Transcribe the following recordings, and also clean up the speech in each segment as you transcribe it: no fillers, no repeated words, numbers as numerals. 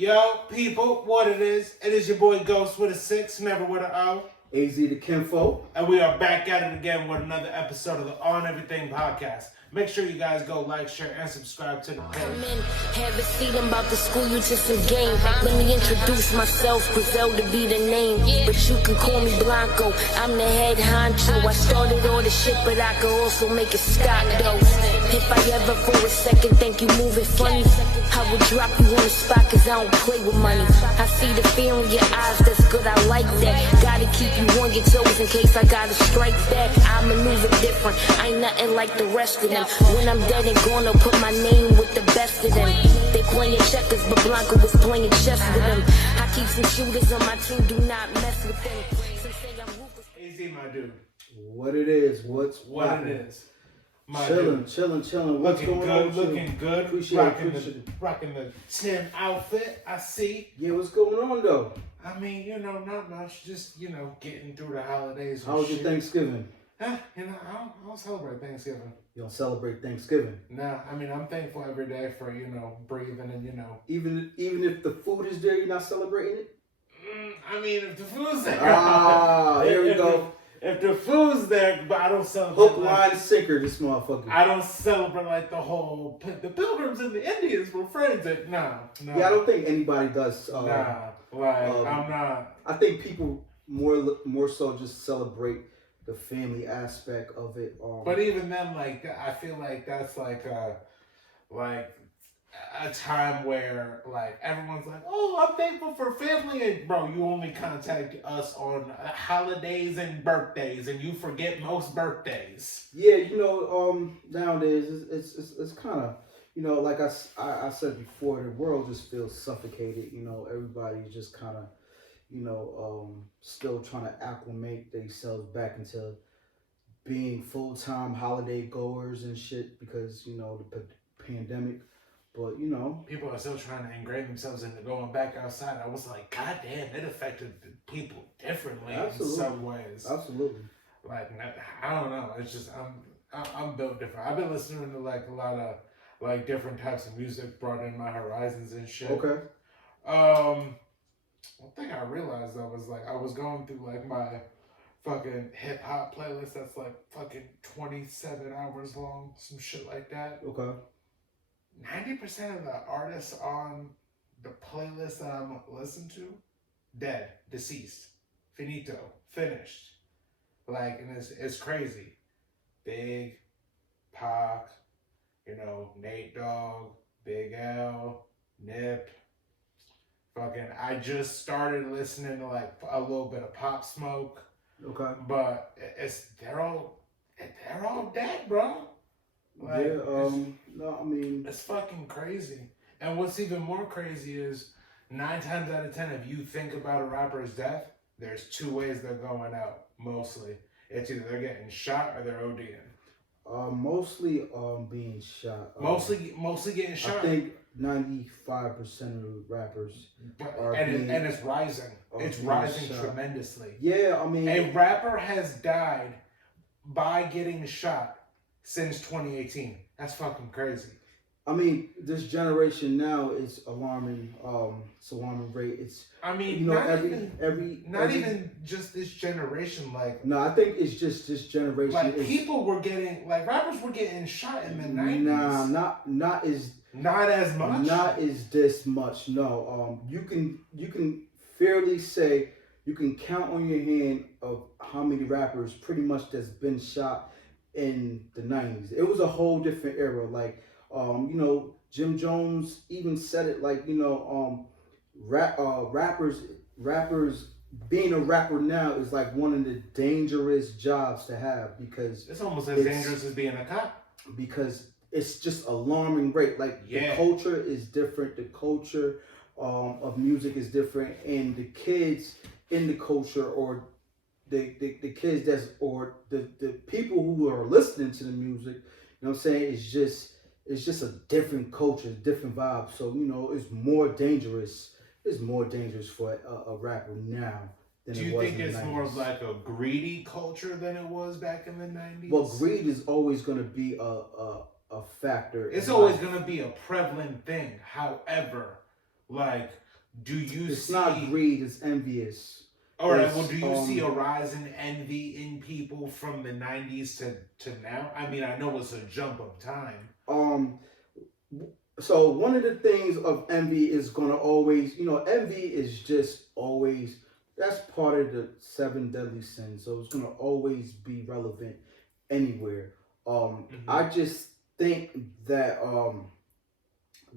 Yo, people, what it is? It is your boy Ghost with a 6, never with an O. AZ the Kinfo. And we are back at it again with another episode of the On Everything podcast. Make sure you guys go like, share, and subscribe to the page. Come in, have a seat, I'm about to school you to some game. Let me introduce myself, Griselda be the name. But you can call me Blanco, I'm the head honcho. I started all the shit, but I could also make it stop though. If I ever for a second think you moving funny, I would drop you on the spot cause I don't play with money. I see the fear in your eyes, that's good, I like that. Gotta keep you on your toes in case I gotta strike back. I maneuver different, I ain't nothing like the rest of them. When I'm dead and gone, I'll put my name with the best of them. They playing checkers, but Blanco was playing chess with them. I keep some shooters on my team, do not mess with them. Some say I'm ruthless. AZ, my dude. What it is, what it is. My chilling, dude. chilling. What's Looking going good, on? looking good. Appreciate it. Rocking the Tim outfit, I see. Yeah, what's going on though? I mean, not much. Just, getting through the holidays. How was your Thanksgiving? I don't celebrate Thanksgiving. You don't celebrate Thanksgiving? No, I mean, I'm thankful every day for, breathing and, Even if the food is there, you're not celebrating it? I mean, if the food's there. Here we go. If the food's there, but I don't celebrate. Hook, line, sinker, this motherfucker. I don't celebrate like the whole, the Pilgrims and the Indians were friends. No. Yeah, I don't think anybody does. I'm not. I think people more so just celebrate the family aspect of it. But even then, like, I feel like that's like a time where like everyone's like, oh, I'm thankful for family, and bro, you only contact us on holidays and birthdays, and you forget most birthdays. Yeah, nowadays it's kind of, like I said before, the world just feels suffocated. Everybody's just kind of, still trying to acclimate themselves back into being full-time holiday goers and shit because, the pandemic. But, people are still trying to ingrain themselves into going back outside. I was like, God damn, it affected people differently in some ways. Absolutely. Like, I don't know. It's just, I'm built different. I've been listening to like a lot of like different types of music, broadening my horizons and shit. Okay. One thing I realized though was like I was going through like my fucking hip hop playlist that's like fucking 27 hours long, some shit like that. Okay. 90% of the artists on the playlist that I'm listening to, dead, deceased, finito, finished. Like, and it's crazy. Big, Pac, Nate Dogg, Big L, Nip. Fucking, I just started listening to like a little bit of Pop Smoke. Okay. But they're all dead, bro. Like, it's fucking crazy. And what's even more crazy is 9 times out of 10, if you think about a rapper's death, there's 2 ways they're going out. Mostly, it's either they're getting shot or they're ODing. Mostly being shot. Mostly getting shot. I think 95% of the rappers and it's rising. It's rising tremendously. Yeah, I mean, a rapper has died by getting shot since 2018. That's fucking crazy. I mean, this generation now is alarming. It's alarming rate. It's not even just this generation. Like, no, I think it's just this generation. Like rappers were getting shot in the 90s. Nah, not as much. Not as this much. No. You can fairly say you can count on your hand of how many rappers pretty much that's been shot in the 90s. It was a whole different era. Like, Jim Jones even said it. Like, rappers being a rapper now is like one of the dangerous jobs to have because it's almost as dangerous as being a cop. Because it's just alarming rate. Like, the culture is different. The culture of music is different, and the kids in the culture or the kids the people who are listening to the music, what I'm saying, it's just a different culture, different vibe. So, it's more dangerous. It's more dangerous for a rapper now than Do it you was think in the it's 90s. more of like a greedy culture than it was back in the 90s? Well, greed is always going to be a factor. It's always going to be a prevalent thing. However, like do you It's see? not greed. It's envious. All right. It's, Well, do you see a rise in envy in people from the '90s to now? I mean, I know it's a jump of time. um. So one of the things of envy is gonna always, envy is just always that's part of the seven deadly sins. So it's gonna always be relevant anywhere. I just think that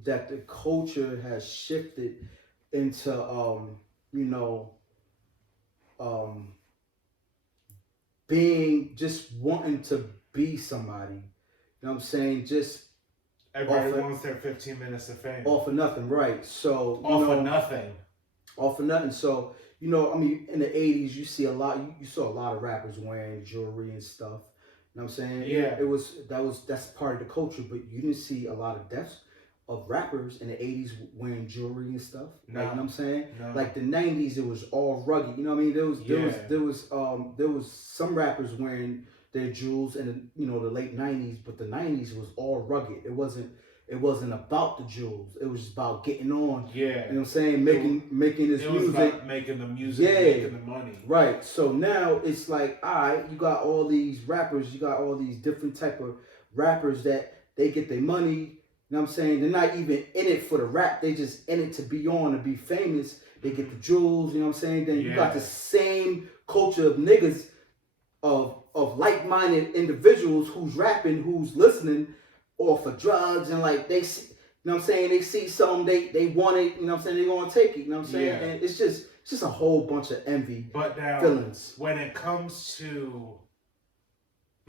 that the culture has shifted into you know um being just wanting to be somebody. You know what I'm saying? Just Everybody off wants their 15 minutes of fame. off of nothing, right? So Off of nothing. off of nothing. So I mean, in the '80s, you see a lot. You saw a lot of rappers wearing jewelry and stuff. You know what I'm saying? Yeah. That's part of the culture, but you didn't see a lot of deaths of rappers in the '80s wearing jewelry and stuff. No. Like, you know what I'm saying? No. Like the '90s, it was all rugged. You know what I mean? There was some rappers wearing their jewels in the late '90s, but the '90s was all rugged. It wasn't about the jewels. It was just about getting on. Yeah. You know what I'm saying? Making this it was music. About making the music, making the money. Right. So now it's like, all right, you got all these rappers, you got all these different type of rappers that they get their money. You know what I'm saying? They're not even in it for the rap. They just in it to be on, to be famous. They get the jewels, you know what I'm saying? Then you got the same culture of niggas, of like-minded individuals who's rapping, who's listening, or for drugs, and like they see, you know what I'm saying, they see something, they want it, you know what I'm saying, they're gonna take it, you know what I'm saying? Yeah. And it's just a whole bunch of envy. But now, feelings. when it comes to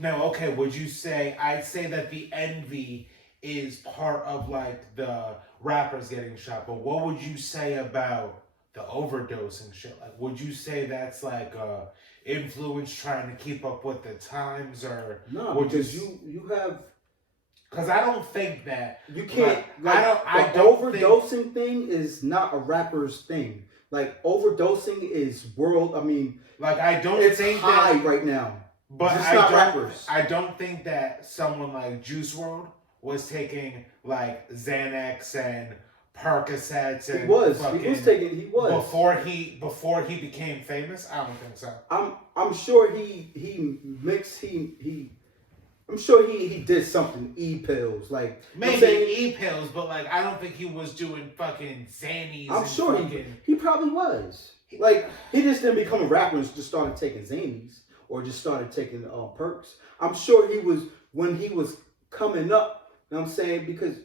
okay, would you say, I'd say that the envy is part of like the rappers getting shot, but what would you say about the overdose and shit? Like, would you say that's like influence trying to keep up with the times, or no? Because you have. Because I don't think that you can't. I the don't overdosing thing is not a rapper's thing. Like overdosing is world. I mean, like I don't it's think high that, right now. But it's not rappers. I don't think that someone like Juice WRLD was taking like Xanax and Percocets and he was taking before he became famous. I don't think so. I'm sure I'm sure he did something, E-pills, like maybe E-pills, but like I don't think he was doing fucking Xannies. I'm sure he probably was. Like he just didn't become a rapper and just started taking Xannies or just started taking perks. I'm sure he was when he was coming up. You know what I'm saying? Because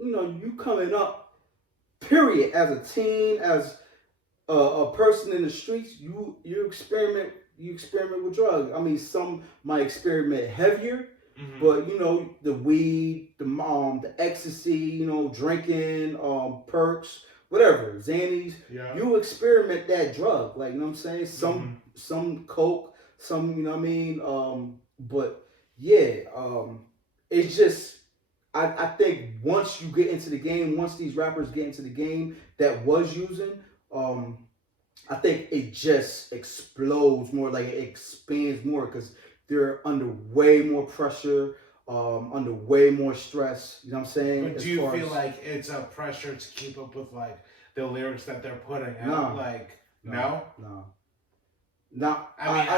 you coming up, period, as a teen, as a person in the streets, you experiment with drugs. I mean, some might experiment heavier. Mm-hmm. But the weed, the ecstasy, drinking, perks, whatever, Xannies. Yeah. You experiment that drug, like you know what I'm saying. Some coke, some you know what I mean. But yeah, it's just I think once you get into the game, once these rappers get into the game that was using, I think it just explodes more, like it expands more because they're under way more pressure, under way more stress. You know what I'm saying? But do you feel like it's a pressure to keep up with like the lyrics that they're putting out? No. I mean,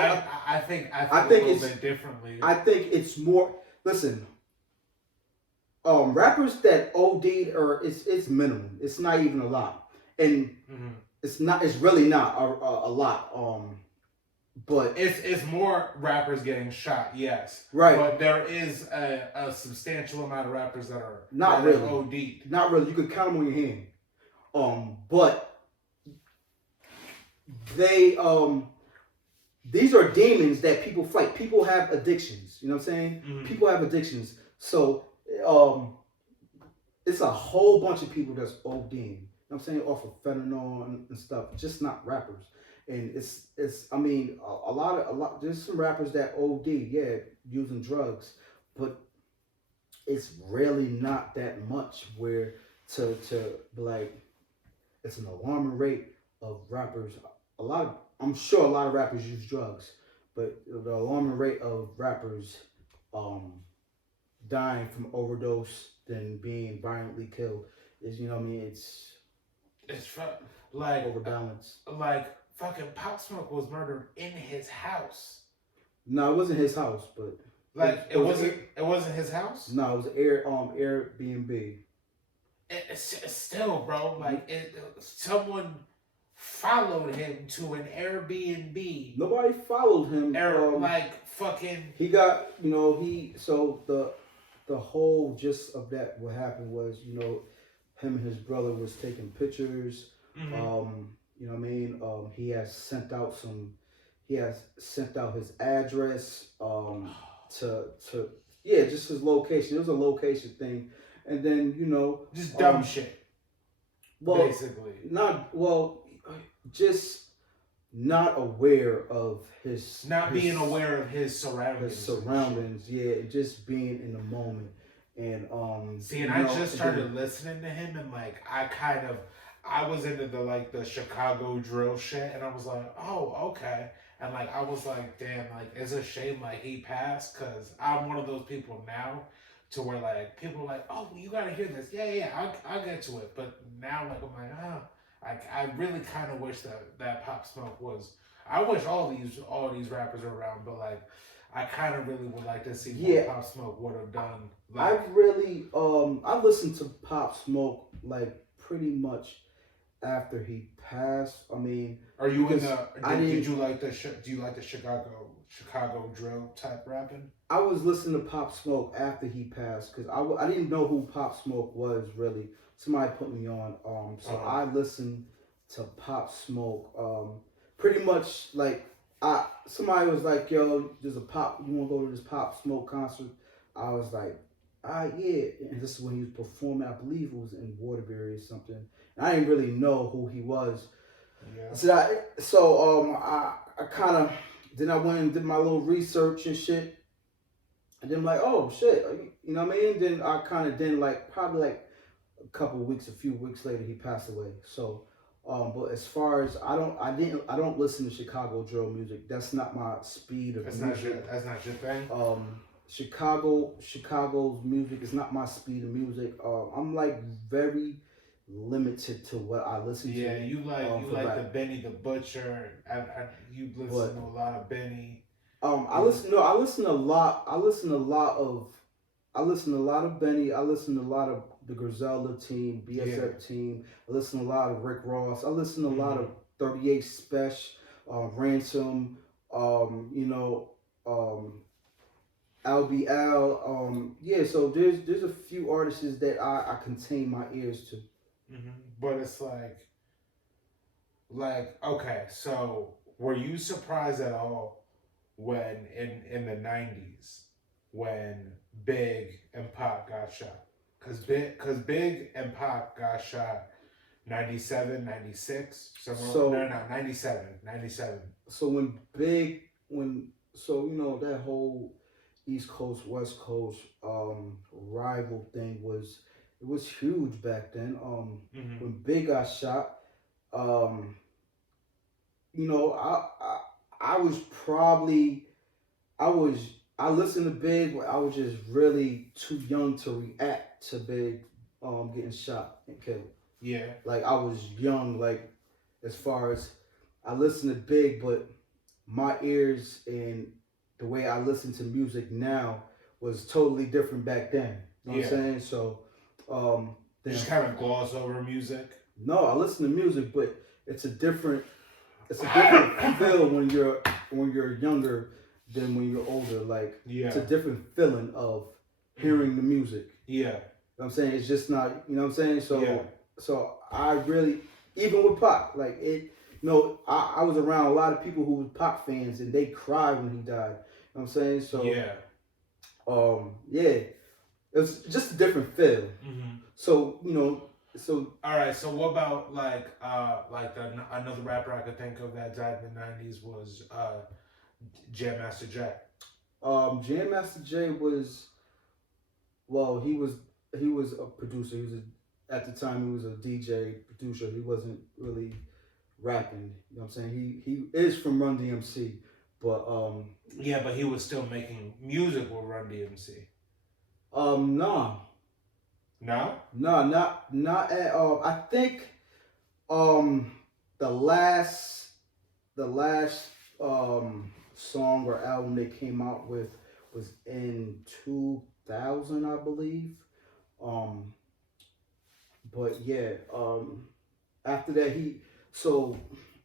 I think a little bit differently. I think it's more. Listen, rappers that OD'd it's minimum. It's not even a lot, and it's not. It's really not a lot. But it's more rappers getting shot, yes. Right. But there is a substantial amount of rappers that are not really OD'd. Not really. You could count them on your hand. But they these are demons that people fight. People have addictions. You know what I'm saying? Mm-hmm. People have addictions. So it's a whole bunch of people that's ODing. You know what I'm saying? Off of fentanyl and stuff. Just not rappers. And it's I mean a lot there's some rappers that OD, yeah, using drugs, but it's really not that much where to be like it's an alarming rate of rappers. I'm sure a lot of rappers use drugs, but the alarming rate of rappers dying from overdose than being violently killed is, you know what I mean, It's like overbalance. like fucking Pop Smoke was murdered in his house. No, it wasn't his house, but Like it wasn't his house. no, it was Airbnb. It's still, bro. Like someone followed him to an Airbnb. Nobody followed him. Like fucking. He got, you know, so the whole gist of that, what happened was, you know, him and his brother was taking pictures. Mm-hmm. You know what I mean? He has sent out his address to just his location. It was a location thing. And then, you know, just dumb shit. Well, basically. Just not aware of his being aware of his surroundings. Just being in the moment. And I just started listening to him, and like I was into the Chicago drill shit, and I was like, oh, okay. And like I was like, damn, like it's a shame like he passed, because I'm one of those people now to where like people are like, oh, you gotta hear this. I'll get to it. But now like I'm like, I really kind of wish that Pop Smoke was. I wish all these rappers are around, but like I kind of really would like to see what Pop Smoke would have done. Like, I listened to Pop Smoke like pretty much after he passed. I mean, are you in the? Did you like the? Do you like the Chicago drill type rapping? I was listening to Pop Smoke after he passed because I didn't know who Pop Smoke was really. Somebody put me on. I listened to Pop Smoke. Pretty much like somebody was like, "Yo, there's a Pop. You want to go to this Pop Smoke concert?" I was like, yeah. And this is when he was performing. I believe it was in Waterbury or something. And I didn't really know who he was. Yeah. I kind of then I went and did my little research and shit. And then I'm like, oh shit, you know what I mean? Then I kind of probably like a few weeks later, he passed away. So, but as far as I don't listen to Chicago drill music. That's not my speed of music. That's not your thing. Chicago's music is not my speed of music. I'm like very limited to what I listen to. Yeah, you like the Benny the Butcher. You listen to a lot of Benny. I listen a lot of Benny. I listen to a lot of the Griselda team, BSF team. I listen to a lot of Rick Ross. I listen to a lot of 38 Special, Ransom, LBL. So there's a few artists that I contain my ears to. Mm-hmm. But it's like okay, so were you surprised at all when in the 90s when Big and Pac got shot? Because Big and Pac got shot 97, 96, somewhere. No, 97. So that whole East Coast, West Coast rival thing was huge back then. When Big got shot, I listened to Big, but I was just really too young to react to Big getting shot and killed. Yeah. Like I was young, like as far as I listened to Big, but my ears and the way I listen to music now was totally different back then. You know what I'm saying? So just kind of gloss over music. No, I listen to music, but it's a different feel when you're younger than when you're older. Like it's a different feeling of hearing the music. Yeah. You know what I'm saying? It's just not, you know what I'm saying? So I really, even with Pac, like it, I was around a lot of people who were Pac fans and they cried when he died. You know what I'm saying? So it's just a different feel. Mm-hmm. So, all right. So what about another rapper I could think of that died in the 90s was Jam Master Jay. Jam Master Jay was a producer. At the time he was a DJ producer. He wasn't really rapping. You know what I'm saying? He is from Run DMC, but but he was still making music with Run DMC. No, not at all. I think The last song or album they came out with was in 2000, I believe. Um, but yeah, after that so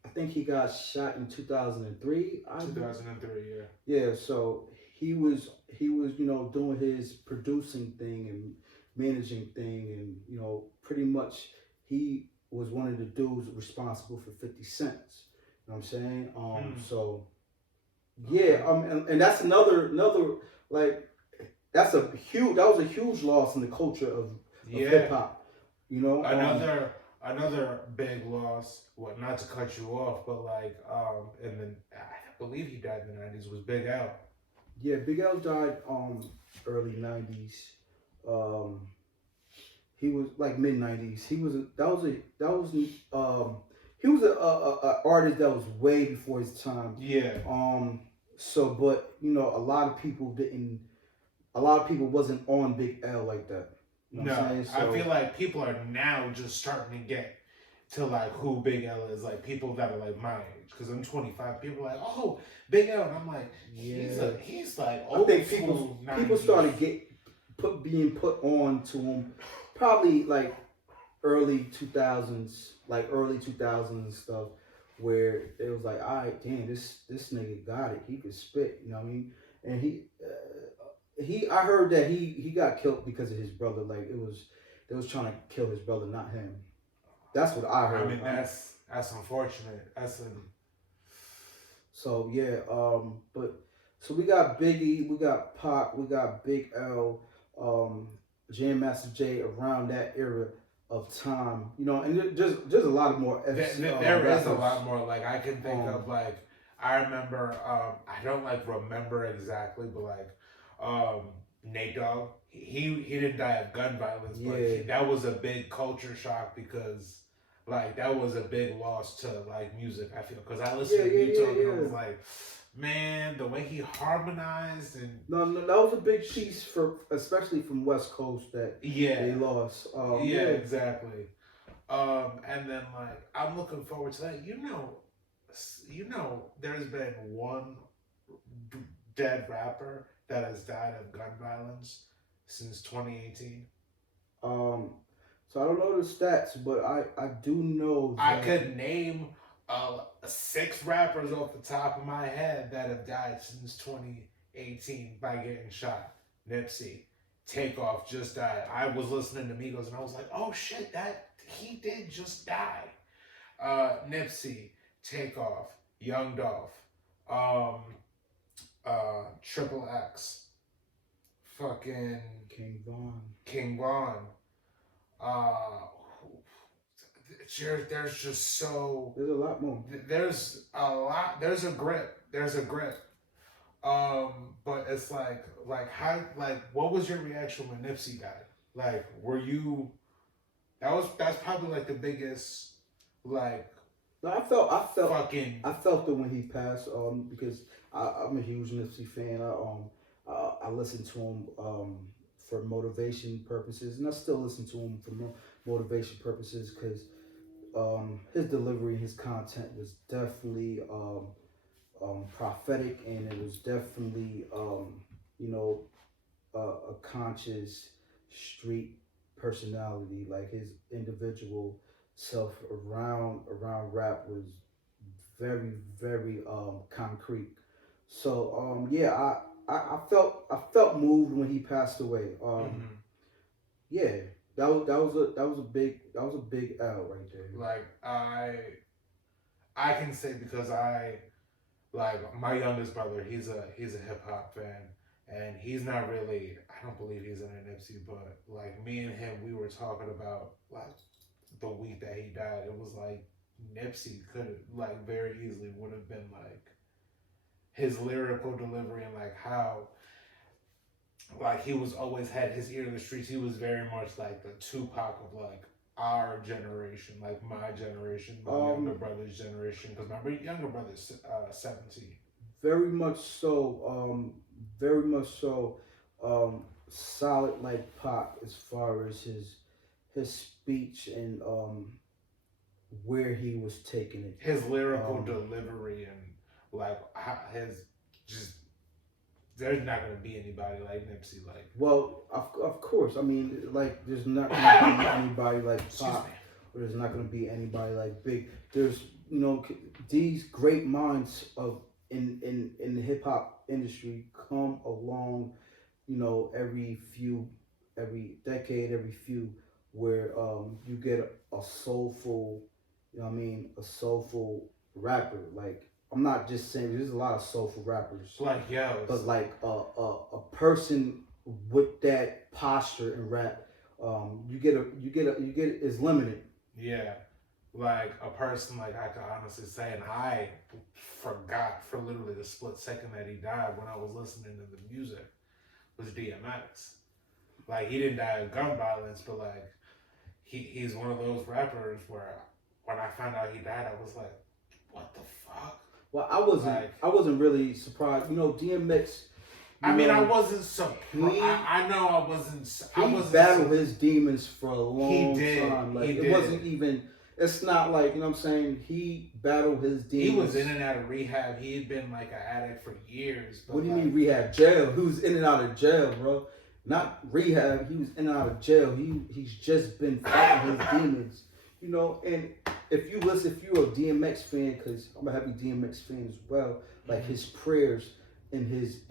I think he got shot in 2003. 2003, yeah. Yeah, so he was doing his producing thing and managing thing, and pretty much he was one of the dudes responsible for 50 cents. You know what I'm saying? So yeah, and that's another like that was a huge loss in the culture of hip hop. Another big loss. Well, not to cut you off, but like and then I believe he died in the 90s. Was Big L. Yeah, Big L died early 90s. He was like mid 90s. He was a artist that was way before his time. Yeah. So but a lot of people wasn't on Big L like that. You know what I'm saying? I feel like people are now just starting to get to like who Big L is. Like people that are like my age, because I'm 25. People are like, oh, Big L, and I'm like, he's like old. I think people started being put on to him probably like early 2000s, and stuff, where it was like, all right, damn, this nigga got it. He could spit, you know what I mean? And I heard that he got killed because of his brother. Like they was trying to kill his brother, not him. That's what I heard. I mean, that's unfortunate. So yeah, but so we got Biggie, we got Pac, we got Big L, Jam Master Jay around that era of time, and there's a lot more. There is a lot more. Like I can think of like I remember. I don't like remember exactly, but like Nate Dogg. He didn't die of gun violence, but that was a big culture shock because like that was a big loss to like music. I feel because I listened to you talking, and I was like, man, the way he harmonized and no, that was a big piece especially from West Coast that they lost. Exactly. And then like I'm looking forward to that. There's been one dead rapper that has died of gun violence since 2018. So I don't know the stats, but I do know that I could name 6 rappers off the top of my head that have died since 2018 by getting shot. Nipsey, Takeoff just died. I was listening to Migos and I was like, oh shit, that he did just die. Nipsey, Takeoff, Young Dolph, Triple X, fucking King Von. There's just so there's a lot more. There's a lot. There's a grip. But it's like how what was your reaction when Nipsey died? Like, were you? That's probably like the biggest like. No, I felt fucking. I felt it when he passed. Because I'm a huge Nipsey fan. I listened to him for motivation purposes, and I still listen to him for motivation purposes because his delivery, his content was definitely prophetic, and it was definitely a conscious street personality. Like his individual self around rap was very, very concrete. So I felt moved when he passed away. Yeah, that was a big L right there. Like I can say because I like my youngest brother. He's a hip hop fan, and he's not really. I don't believe he's in a Nipsey, but like me and him, we were talking about like the week that he died. It was like Nipsey could like very easily would have been like his lyrical delivery and like how like he was always had his ear to the streets. He was very much like the Tupac of like our generation, like my generation, my younger brother's generation. Because my younger brother's 17. Very much so. Very much so. Solid like Pac as far as his speech and where he was taking it. His lyrical delivery and like his just. There's not gonna be anybody like Nipsey. Like, well, of course. I mean, like, there's not gonna be anybody like Pop, or there's not gonna be anybody like Big. There's, you know, these great minds of in the hip hop industry come along, you know, every decade, every few, where you get a soulful, you know what I mean, a soulful rapper. Like, I'm not just saying, there's a lot of soulful rappers, like yo, but like a person with that posture in rap, you get is limited. yeah, like a person like I could honestly say, and I forgot for literally the split second that he died when I was listening to the music, was DMX. Like, he didn't die of gun violence, but like he's one of those rappers where when I found out he died, I was like, what the fuck? Well, I wasn't really surprised. You know, DMX. I wasn't surprised. I know I wasn't. He battled his demons for a long time. Like, it wasn't even. It's not like, you know what I'm saying. He battled his demons. He was in and out of rehab. He had been like an addict for years. What do you mean rehab? Jail. He was in and out of jail, bro. Not rehab. He was in and out of jail. He's just been fighting his demons. You know, and if you're a DMX fan, because I'm a heavy DMX fan as well, like his prayers and his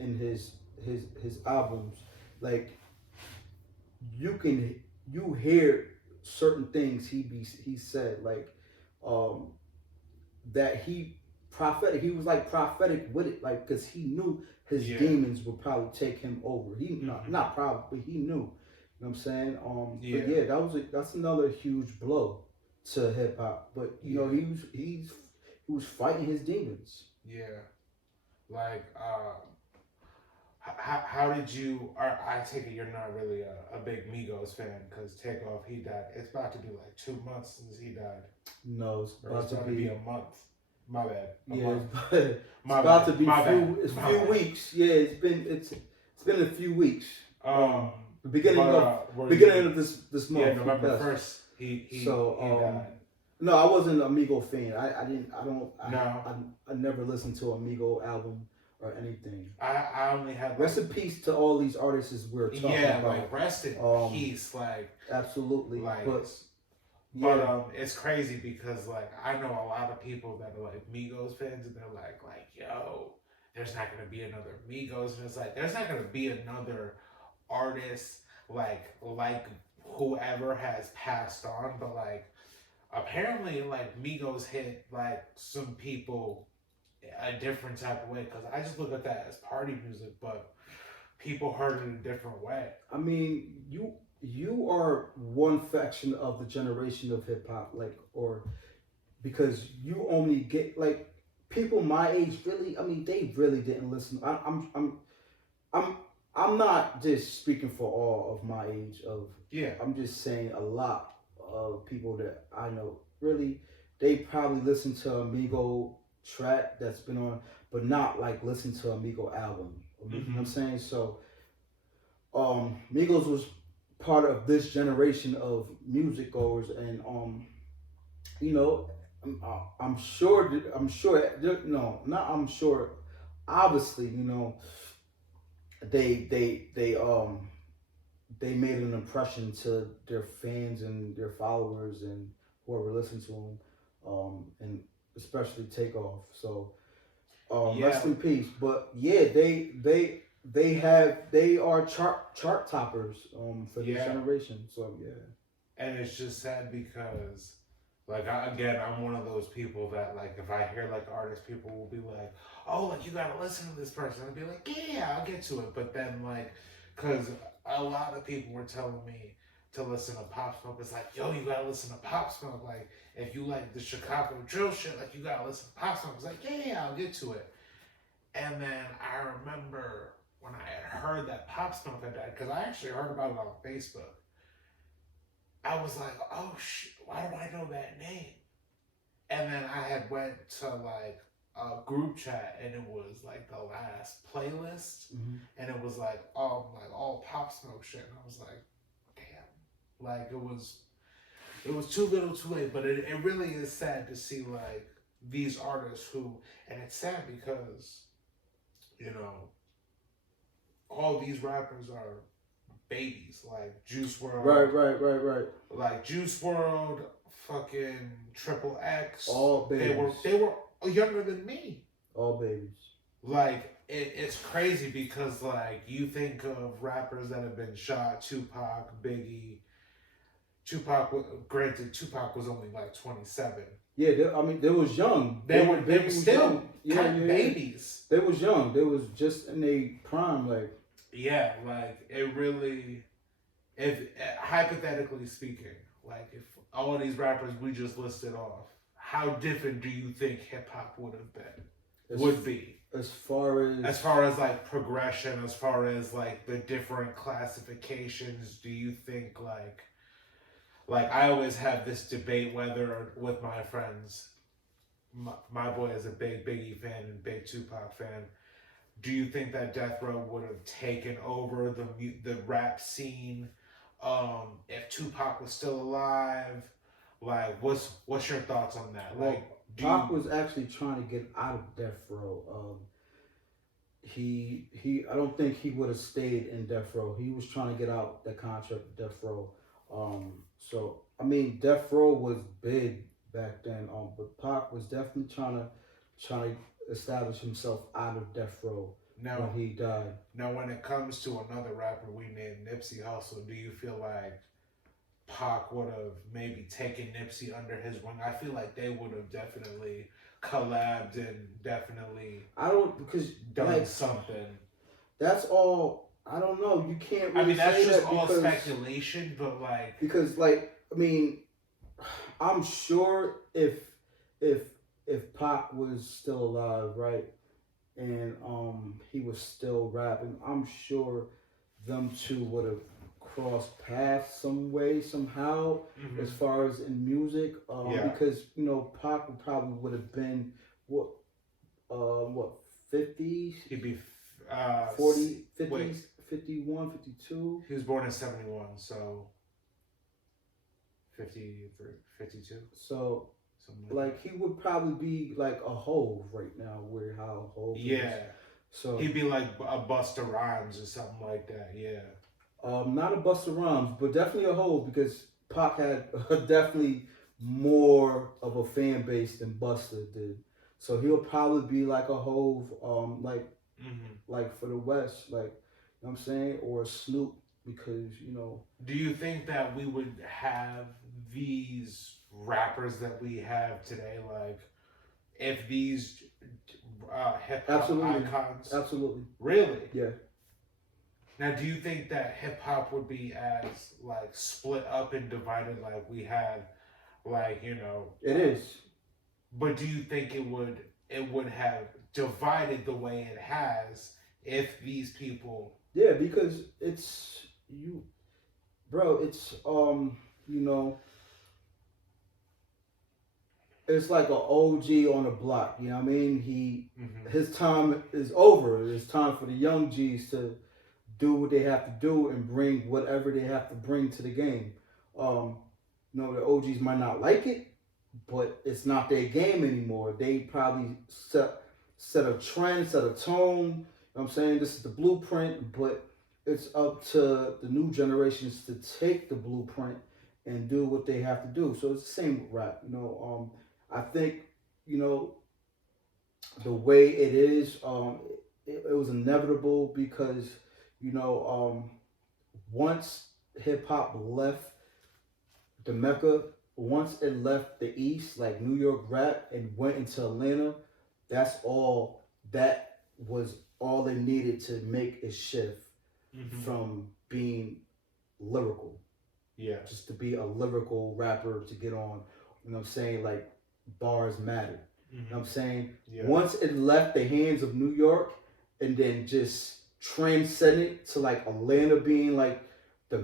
albums, like you hear certain things he said, like that he was like prophetic with it, like, because he knew his demons would probably take him over. He not probably, but he knew. You know what I'm saying? But yeah, that's another huge blow to hip hop. But you know, he was fighting his demons. Yeah, like how did you? I take it you're not really a big Migos fan, because Takeoff, he died. It's about to be like 2 months since he died. No, it's about to be a month. My bad. It's about to be a few weeks. Yeah, it's been a few weeks. The beginning of this month. Yeah, November 1st. He died. No, I wasn't an Amigo fan. I never listened to an Amigo album or anything. I only had rest in peace to all these artists we're talking about. Yeah, like rest in peace, like absolutely. Like, but it's crazy because like I know a lot of people that are like Migos fans, and they're like yo, there's not gonna be another Migos, and it's like there's not gonna be another artist like whoever has passed on, but like apparently like Migos hit like some people a different type of way, because I just look at that as party music, but people heard it a different way. I mean, you are one faction of the generation of hip hop, like, or because you only get like people my age really. I mean, they really didn't listen. I'm not just speaking for all of my age. I'm just saying a lot of people that I know really, they probably listen to Amigo track that's been on, but not like listen to Amigo album. You know what I'm saying? So, Migos was part of this generation of music goers, and you know, I'm sure. Obviously, you know, they made an impression to their fans and their followers and whoever listened to them, and especially Takeoff. So, rest in peace. But yeah, they are chart toppers for this generation. So yeah. And it's just sad because like I'm one of those people that like if I hear like artists, people will be like, oh, like you gotta listen to this person. I'll be like, yeah, I'll get to it. But then like, cause a lot of people were telling me to listen to Pop Smoke. It's like, yo, you gotta listen to Pop Smoke. Like if you like the Chicago drill shit, like you gotta listen to Pop Smoke. It's like, yeah, I'll get to it. And then I remember when I had heard that Pop Smoke had died, because I actually heard about it on Facebook. I was like, oh shit, why do I know that name? And then I had went to like a group chat, and it was like the last playlist, and it was like all Pop Smoke shit, and I was like, damn, like it was It was too little, too late. But it really is sad to see like these artists who, and it's sad because, you know, all these rappers are babies, like Juice World, Right. like Juice World, fucking Triple X. All babies. They were younger than me. All babies. Like it's crazy because like you think of rappers that have been shot, Tupac, Biggie. Granted, Tupac was only like 27. Yeah, they was young. They were was still young. babies. They was young. They was just in their prime, like. Yeah, like it really. If hypothetically speaking, like if all of these rappers we just listed off, how different do you think hip hop would have been? Would be as far as like progression, as far as like the different classifications. Do you think like I always have this debate whether with my friends, my boy is a big Biggie fan and big Tupac fan. Do you think that Death Row would have taken over the rap scene if Tupac was still alive? Like, what's your thoughts on that? Well, Like, Pac was actually trying to get out of Death Row. I don't think he would have stayed in Death Row. He was trying to get out that contract with Death Row. So I mean, Death Row was big back then. But Pac was definitely trying to establish himself out of Death Row when he died. Now, when it comes to another rapper we named Nipsey Hussle, do you feel like Pac would have maybe taken Nipsey under his wing? I feel like they would have definitely collabed and definitely done like, something. That's all. I don't know. You can't really I mean, that's say just that all speculation, but like... Because, like, I mean, I'm sure if Pac was still alive, right, and he was still rapping, I'm sure them two would have crossed paths some way, somehow, as far as in music. Because, you know, Pac would have been, what, 50s? He'd be 40, 50s, 51, 52? He was born in 71, so 53, 52. So, like, he would probably be like a Hove right now, where how Hove is. So he'd be like a Busta Rhymes or something like that, yeah. Not a Busta Rhymes, but definitely a Hove, because Pac had definitely more of a fan base than Busta did. So he'll probably be like a Hove, like for the West, like, you know what I'm saying, or Snoop, because, you know. Do you think that we would have these rappers that we have today, like, if these hip hop icons? Absolutely. Really? Yeah. Now, do you think that hip hop would be as like split up and divided like we had, like, you know? It is. But do you think it would have divided the way it has if these people? Yeah, because it's you, bro. It's you know, it's like an OG on the block. You know what I mean? His time is over. It's time for the young G's to do what they have to do and bring whatever they have to bring to the game. You know, the OGs might not like it, but it's not their game anymore. They probably set a trend, set a tone. You know what I'm saying? This is the blueprint, but it's up to the new generations to take the blueprint and do what they have to do. So it's the same with rap. You know, I think, you know, the way it is, it was inevitable because, you know, once hip hop left the Mecca, once it left the East, like New York rap, and went into Atlanta, that was all they needed to make a shift from being lyrical. Yeah. Just to be a lyrical rapper, to get on, you know what I'm saying? Like, bars matter. You know what I'm saying? Yeah. Once it left the hands of New York and then just transcended to like Atlanta being like the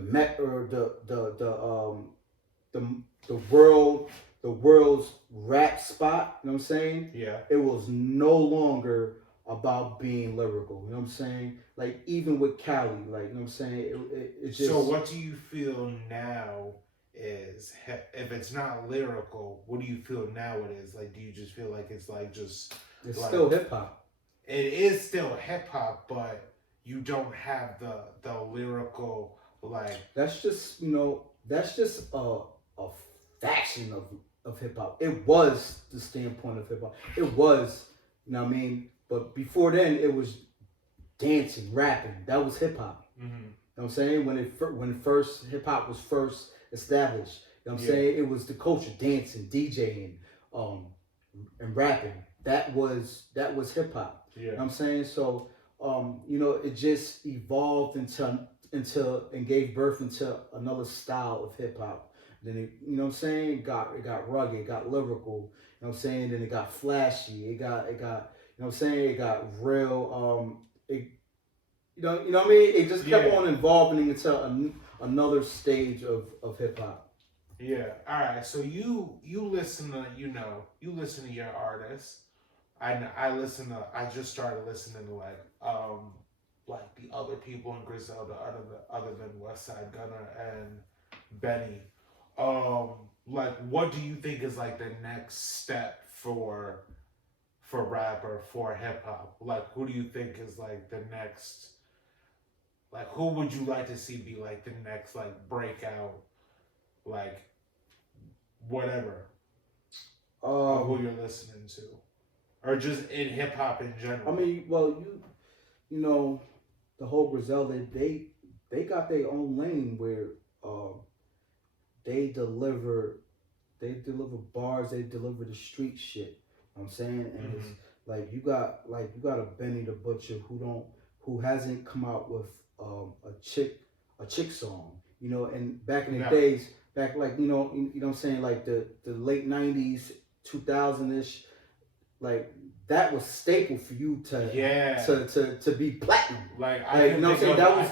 world's rap spot, you know what I'm saying? Yeah. It was no longer about being lyrical, you know what I'm saying? Like, even with Cali, like, you know what I'm saying? It just... So what do you feel now if it's not lyrical, what do you feel now it is? Like, do you just feel like it's like just It's like, still hip hop. It is still hip hop, but you don't have the lyrical like. That's just a faction of hip hop. It was the standpoint of hip hop. It was, you know what I mean? But before then, it was dancing, rapping. That was hip hop. Mm-hmm. You know what I'm saying? When first hip hop was first established, you know what I'm saying? It was the culture, dancing, DJing, and rapping. That was hip hop. Yeah. You know what I'm saying? So it just evolved into and gave birth into another style of hip hop. Then it, you know what I'm saying? It got rugged, it got lyrical, you know what I'm saying? Then it got flashy, it got you know what I'm saying? It got real, you know what I mean? It just kept on evolving into another stage of hip hop. Yeah. All right. So you listen to you listen to your artists. I just started listening to like the other people in Griselda other than Westside Gunna and Benny. Like, what do you think is like the next step for rap or for hip hop? Like, who do you think is like the next? Like, who would you like to see be like the next like breakout, like whatever, who you're listening to, or just in hip hop in general? I mean, well, you know, the whole Griselda, they got their own lane where they deliver bars, they deliver the street shit. You know what I'm saying? And it's like you got a Benny the Butcher who hasn't come out with a chick song, you know, and back in the days, back like you know what I'm saying, like the late 90s, 2000-ish, like that was staple for you to be platinum. Like you know what I'm saying, that was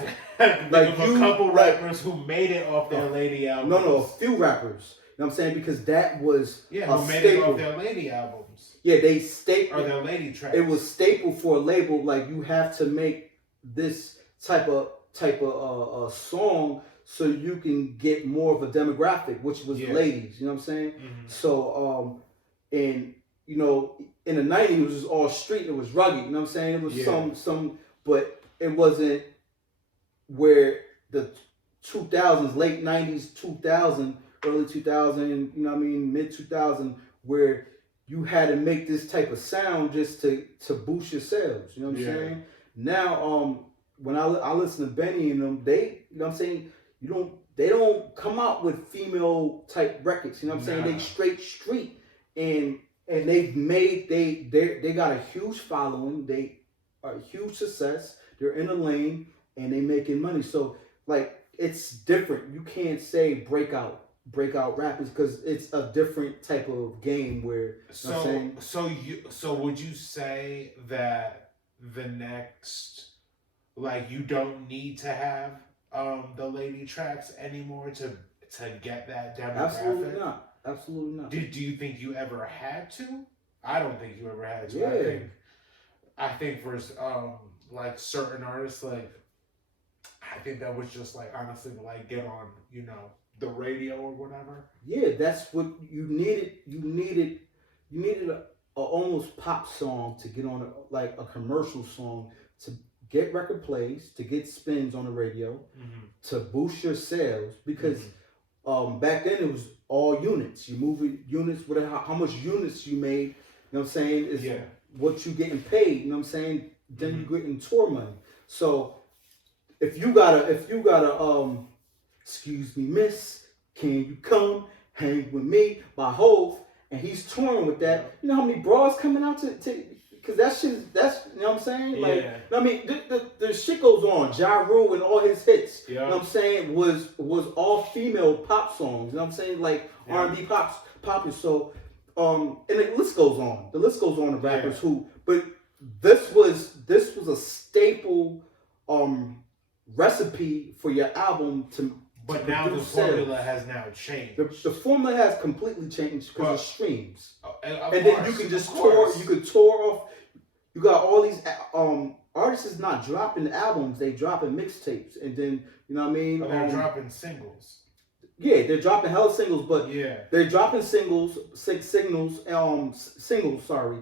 like a couple rappers who made it off their lady albums. No, a few rappers. You know what I'm saying? Because that was who made staple. it off their lady albums. Yeah, they staple. Or their lady tracks. It was staple for a label. Like you have to make this type of song so you can get more of a demographic, which was ladies. You know what I'm saying? Mm-hmm. So and you know, in the 90s it was just all street. It was rugged. You know what I'm saying? It was some, but it wasn't where the 2000s, late 90s, 2000, early 2000, you know what I mean, mid 2000, where you had to make this type of sound just to boost your sales. You know what I'm saying? Now, when I listen to Benny and them, they, you know what I'm saying, they don't come out with female type records. You know what I'm saying? They straight street, and they got a huge following. They are a huge success. They're in a lane and they making money. So like it's different. You can't say breakout rappers because it's a different type of game where. So would you say that the next, like, you don't need to have the lady tracks anymore to get that demographic? Absolutely not. Do you think you ever had to? I don't think you ever had to. Yeah. I think for like certain artists, like I think that was just like honestly like get on, you know, the radio or whatever. Yeah, that's what you needed. You needed a almost pop song to get on like a commercial song to get record plays, to get spins on the radio, to boost your sales because back then it was all units. You move units, whatever, how much units you made, you know what I'm saying, is what you getting paid, you know what I'm saying? Then you getting tour money. So if you gotta excuse me, miss, can you come hang with me by Hove, and he's touring with that, you know how many bras coming out to because that shit, that's, you know what I'm saying? Like, I mean, the shit goes on. Ja Rule and all his hits, you know what I'm saying, was all female pop songs, you know what I'm saying? Like R&B poppers. So, and the list goes on. The list goes on of rappers who, but this was a staple recipe for your album to. But now the formula has now changed. The formula has completely changed because of streams. And then you can just tour. You could tour off. You got all these artists is not dropping albums; they dropping mixtapes, and then you know what I mean. They're dropping singles. Yeah, they're dropping hella singles, but Yeah. they're dropping singles, singles. Sorry,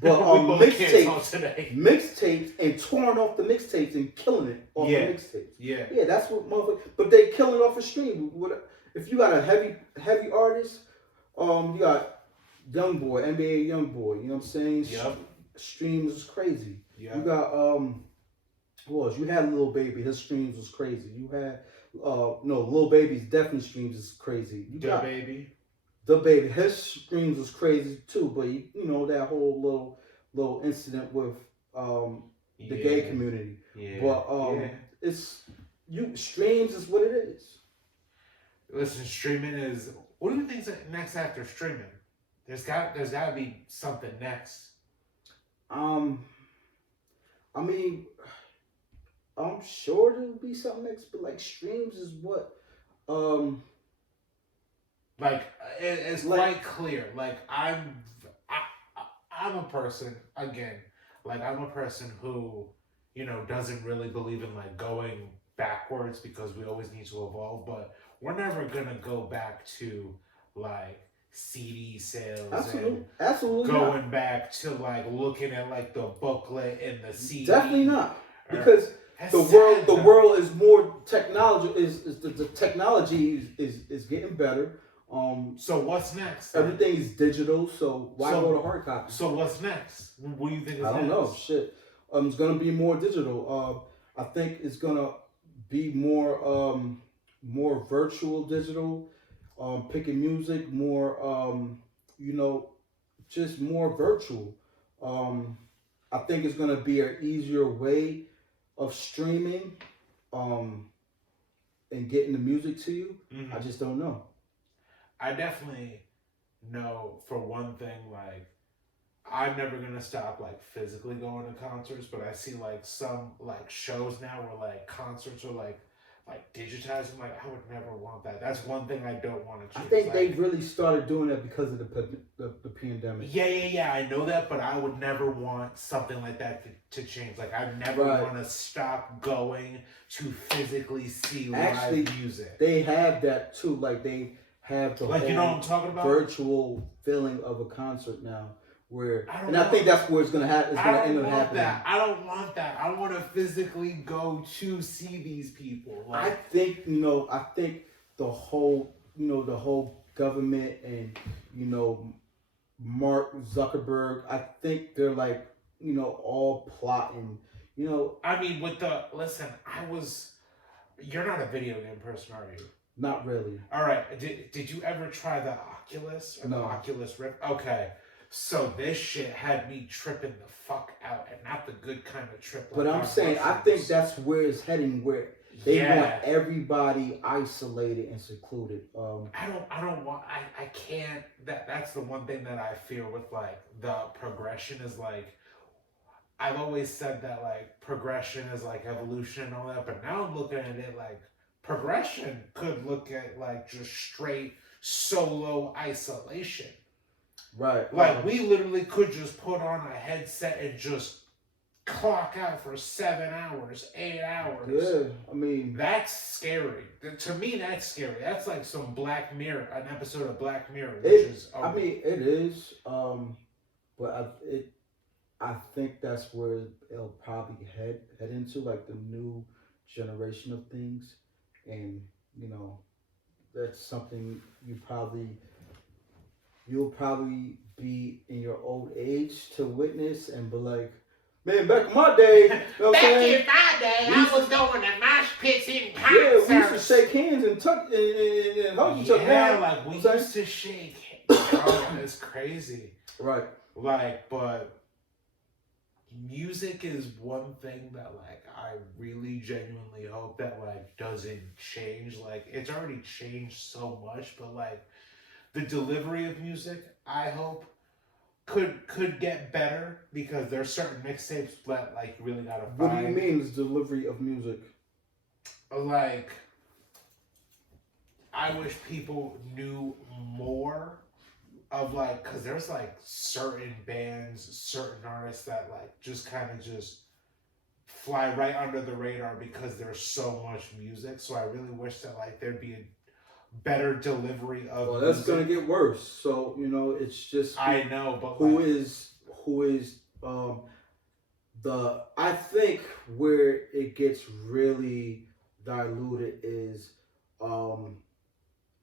but We both canceled mixtapes, today. mixtapes, and touring off the mixtapes and killing it off Yeah. the mixtapes. Yeah. Yeah, that's what motherfuckers. But they killing off a stream. If you got a heavy artist, you got Young Boy, NBA Young Boy. You know what I'm saying? Yep. Streams is crazy. Yep. You got who else? You had Lil Baby. His streams was crazy. You had no, Lil Baby's definitely streams is crazy. You got Baby. The Baby. His streams was crazy too. But you know that whole little incident with the gay community. Yeah. But it's streams is what it is. Listen, streaming is. What do you think's next after streaming? There's got to be something next. I mean, I'm sure there'll be something next, but like streams is what Like it's quite clear. Like I'm a person again. Like I'm a person who, you know, doesn't really believe in like going backwards because we always need to evolve. But we're never gonna go back to like CD sales Absolutely going not. back to like looking at like the booklet and the CD. Definitely not, because That's the sad, world is more technology. The technology is getting better. So what's next? Everything is digital, so why go to hard copy? So what's next? What do you think is I don't next? know. Shit. It's gonna be more digital. I think it's gonna be more virtual digital. Picking music more. You know, just more virtual. I think it's gonna be an easier way of streaming, and getting the music to you. Mhm. I just don't know. I definitely know for one thing, like I'm never gonna stop like physically going to concerts, but I see like some like shows now where like concerts are like digitized. I'm like, I would never want that. That's one thing I don't want to I change. think like, they really started doing that because of the pandemic. Yeah. I know that, but I would never want something like that to change. Like I never want to stop going to physically see live music. They have that too. Like they have the like, you know what I'm talking about? Virtual feeling of a concert now. I think that's where it's gonna happen. It's I gonna don't end up want happening. that. I don't want that. I want to physically go to see these people. Like, I think the whole government and Mark Zuckerberg. I think they're like all plotting. I mean, you're not a video game person, are you? Not really. All right. Did you ever try the Oculus or the Oculus Rift? Okay. So this shit had me tripping the fuck out, and not the good kind of trip. But I'm saying, I think that's where it's heading. Where they want everybody isolated and secluded. I don't want. I can't. That's the one thing that I fear with like the progression is like. I've always said that like progression is like evolution and all that, but now I'm looking at it like progression could look at like just straight solo isolation. Right. Like we literally could just put on a headset and just clock out for 7 hours, 8 hours. Yeah, I mean that's scary. To me, that's scary. That's like some Black Mirror, an episode of Black Mirror. I mean, it is. But I think that's where it'll probably head into, like the new generation of things, and that's something you'll probably be in your old age to witness and be like, man, back in my day, in my day, I was going to mosh pits in concerts. Yeah, we used to shake hands and hug each other. Yeah, like we used to shake hands. Oh, it's crazy. Right. Like, but music is one thing that like I really genuinely hope that like doesn't change. Like it's already changed so much, but like the delivery of music, I hope could get better because there's certain mixtapes that like you really gotta find. What do you mean the delivery of music? Like I wish people knew more of like, cause there's like certain bands, certain artists that like just kind of just fly right under the radar because there's so much music. So I really wish that like there'd be better delivery of. Well, that's music. gonna get worse. So it's just I know, but who like, is I think where it gets really diluted is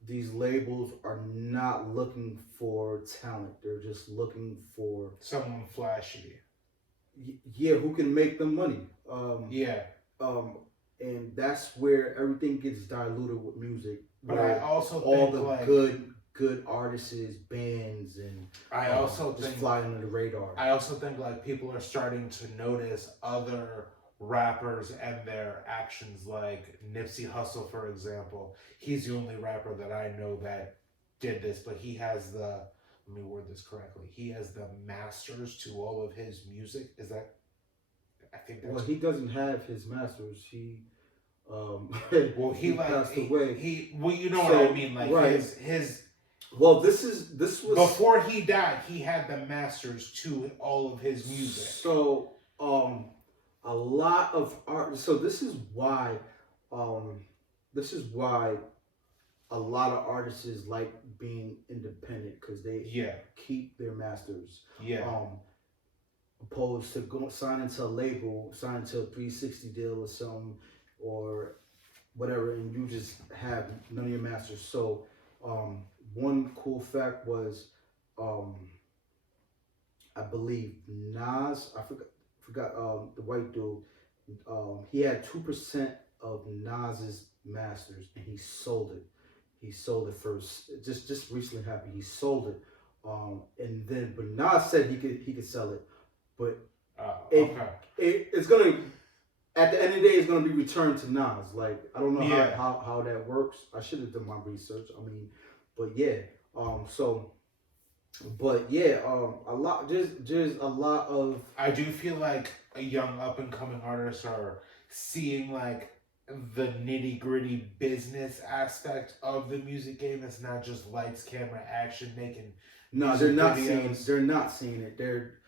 these labels are not looking for talent. They're just looking for someone flashy. Yeah, who can make them money. Yeah. And that's where everything gets diluted with music. But I also all think the like good artists, bands, and I also just think fly under the radar. I also think like people are starting to notice other rappers and their actions, like Nipsey Hussle, for example. He's the only rapper that I know that did this, but he has the, let me word this correctly, he has the masters to all of his music. Is that, I think that's... Well, he doesn't have his masters. He well, he like passed away. He well, you know what I mean, like right. his Well, this was before he died. He had the masters to all of his music. So a lot of art. So this is why a lot of artists like being independent, because they keep their masters. Opposed to signing to a label, signing to a 360 deal or something, or whatever, and you just have none of your masters. So one cool fact was, I believe Nas, I forgot the white dude, he had 2% of Nas's masters, and he sold it. He sold it first. Just recently happened. He sold it, and then but Nas said he could sell it, but it's gonna, at the end of the day, it's gonna be returned to Nas. Like, I don't know how that works. I should have done my research. I mean, but yeah. A lot. There's a lot of. I do feel like a young up and coming artists are seeing like the nitty gritty business aspect of the music game. It's not just lights, camera, action, making. No, they're not seeing. They're not seeing it.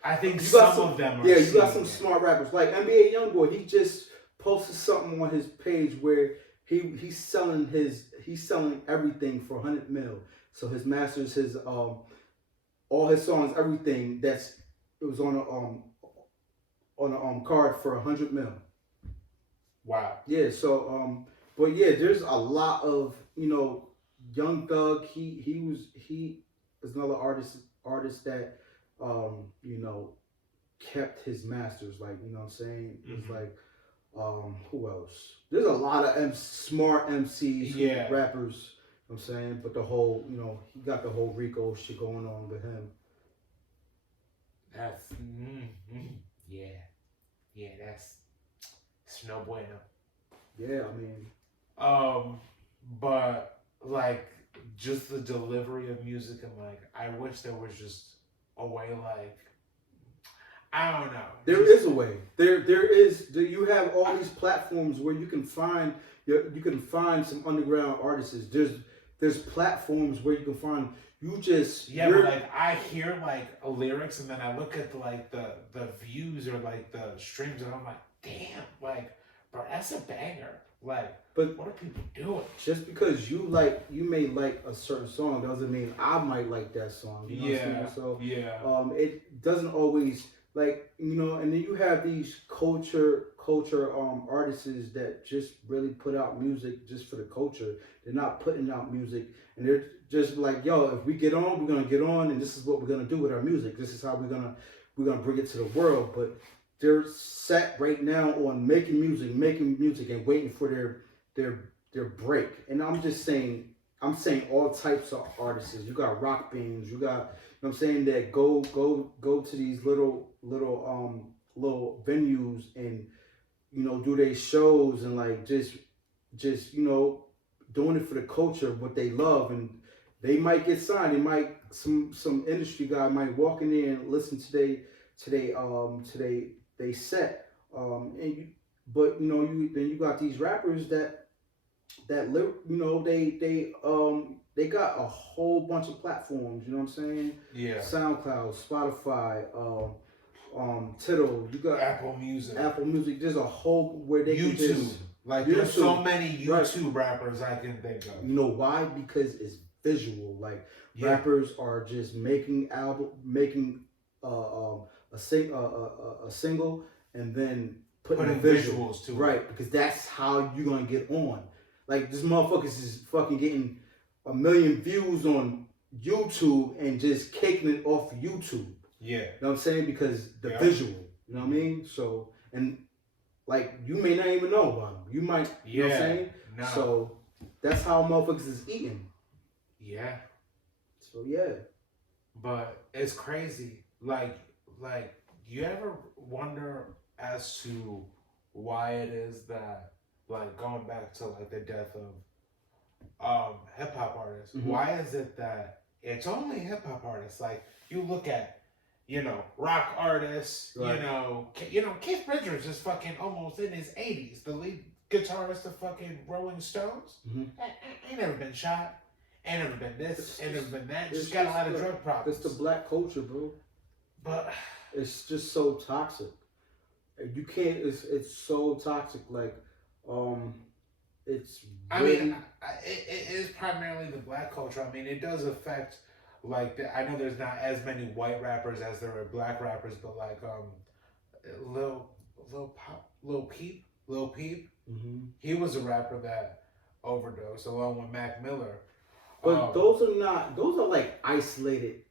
I think some of them are. Yeah, you got some smart rappers like NBA YoungBoy. He just posted something on his page where he's selling everything for 100 mil. So his masters, his all his songs, everything it was on a card for 100 mil. Wow. Yeah. So but yeah, there's a lot of Young Thug. He is another artist that kept his masters. Like, you know what I'm saying? It's like who else? There's a lot of smart MCs, rappers. I'm saying, but the whole, he got the whole Rico shit going on with him. That's that's no bueno. Yeah, I mean, but like just the delivery of music, and like I wish there was just a way, like I don't know. There is a way. There is. You have all these platforms where you can find some underground artists. There's platforms where you can find but like I hear like lyrics, and then I look at the views or like the streams, and I'm like, damn, like bro, that's a banger. Like, but what are people doing? Just because you may like a certain song doesn't mean I might like that song. You know what I'm saying? So it doesn't always like, and then you have these culture artists that just really put out music just for the culture. They're not putting out music, and they're just like, yo, if we get on, we're gonna get on, and this is what we're gonna do with our music. This is how we're gonna bring it to the world. But they're set right now on making music, and waiting for their break. And I'm saying all types of artists. You got rock bands. You got, you know what I'm saying, that go to these little venues and do their shows, and like just doing it for the culture, what they love, and they might get signed. They might some industry guy might walk in there and listen to they set, but then you got these rappers that live, they got a whole bunch of platforms, you know what I'm saying? Yeah. SoundCloud, Spotify, Tidal, you got Apple Music. There's a whole where they YouTube. can just Like there's so YouTube, many YouTube rappers I can think of. You know why? Because it's visual. Like rappers are just making a single and then putting visuals to it. Right, because that's how you're gonna get on. Like this motherfuckers is fucking getting 1 million views on YouTube and just caking it off YouTube. Yeah. You know what I'm saying? Because the visual. You know what I mean? So, and like you may not even know about them. You might, you know what I'm saying? No. So that's how motherfuckers is eating. Yeah. So yeah. But it's crazy. Like you ever wonder as to why it is that, like, going back to like the death of hip hop artists, why is it that it's only hip hop artists? Like you look at, rock artists, Keith Richards is fucking almost in his 80s, the lead guitarist of fucking Rolling Stones. Ain't never been shot, ain't never been this, ain't never been that. Just got a lot of drug problems. It's the black culture, bro. But it's just so toxic. You can't. It's so toxic. Like, it's. Really, I mean, it is primarily the black culture. I mean, it does affect. Like, I know there's not as many white rappers as there are black rappers, but like Lil Peep, he was a rapper that overdosed along with Mac Miller. But those are like isolated.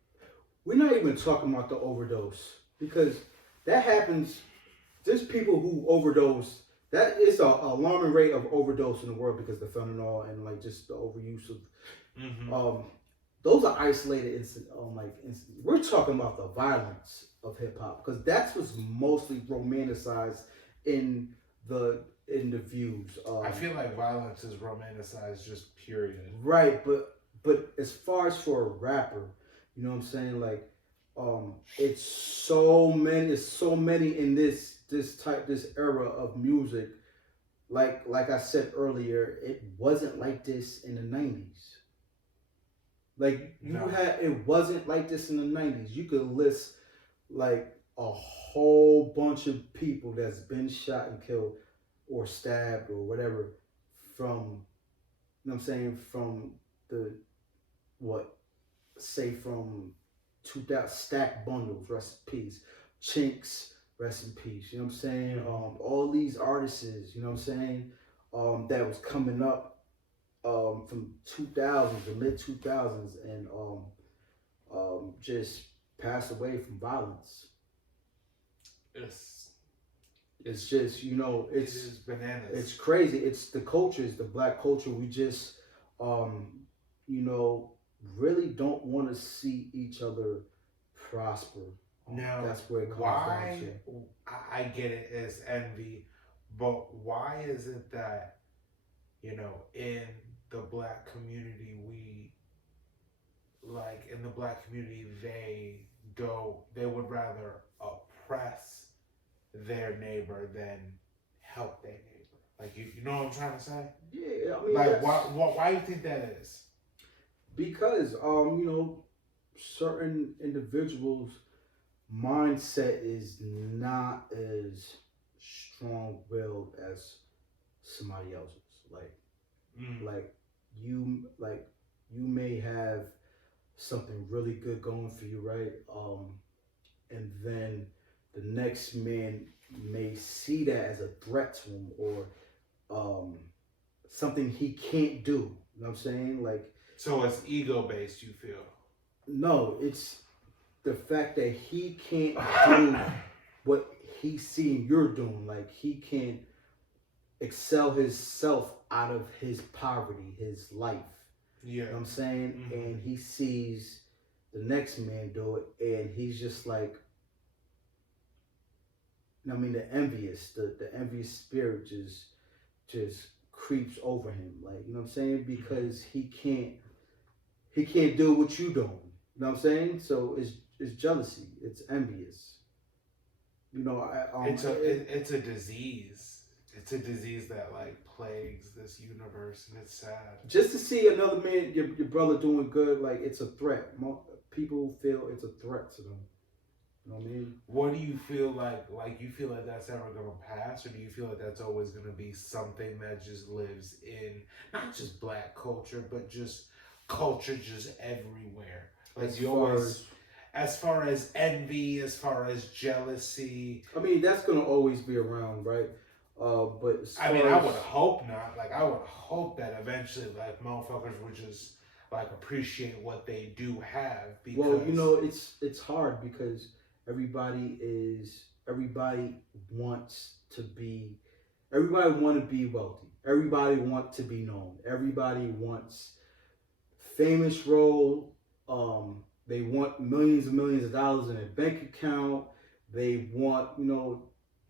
We're not even talking about the overdose because that happens. There's people who overdose. That is a alarming rate of overdose in the world because of the fentanyl and like just the overuse of. Those are isolated incidents. We're talking about the violence of hip hop because that's what's mostly romanticized in the views. I feel like violence is romanticized, just period. Right, but as far as for a rapper, you know what I'm saying? Like, it's so many in this era of music. Like I said earlier, it wasn't like this in the 90s. Like it wasn't like this in the 90s. You could list like a whole bunch of people that's been shot and killed or stabbed or whatever from, you know what I'm saying, from from 2000 Stack Bundles, rest in peace. Chinks, rest in peace. You know what I'm saying? All these artists, you know what I'm saying, that was coming up from 2000s, the mid 2000s, and just passed away from violence. It's just, it's bananas. It's crazy. It's the culture, it's the black culture. We just, really don't want to see each other prosper. Now, that's where it comes down to. I get it as envy, but why is it that, in the black community, they would rather oppress their neighbor than help their neighbor? Like, you know what I'm trying to say? Yeah, I mean, like, why do you think that is? Because, certain individuals' mindset is not as strong-willed as somebody else's. Like you may have something really good going for you, right? And then the next man may see that as a threat to him or something he can't do. You know what I'm saying? Like, so it's ego based, you feel? No, it's the fact that he can't do what he's seeing you're doing. Like, he can't excel himself out of his poverty, his life. Yeah. You know what I'm saying? Mm-hmm. And he sees the next man do it, and he's just like, the envious spirit just creeps over him. Like, you know what I'm saying? Because he can't do what you doing. You know what I'm saying? So it's jealousy. It's envious. It's a disease. It's a disease that like plagues this universe, and it's sad. Just to see another man, your brother doing good, like, it's a threat. People feel it's a threat to them. You know what I mean? What do you feel like? Like, you feel like that's ever gonna pass, or do you feel like that's always gonna be something that just lives in not just black culture, but just culture just everywhere? Like, As you far always, as far as envy, as far as jealousy. I mean, that's gonna always be around, right? But as I mean, far I as- would hope not. Like, I would hope that eventually, like, motherfuckers would just like appreciate what they do have. Because well, you know, it's hard because everybody wants to be everybody want to be wealthy. Everybody want to be known. Everybody wants famous role. They want millions and millions of dollars in their bank account. They want,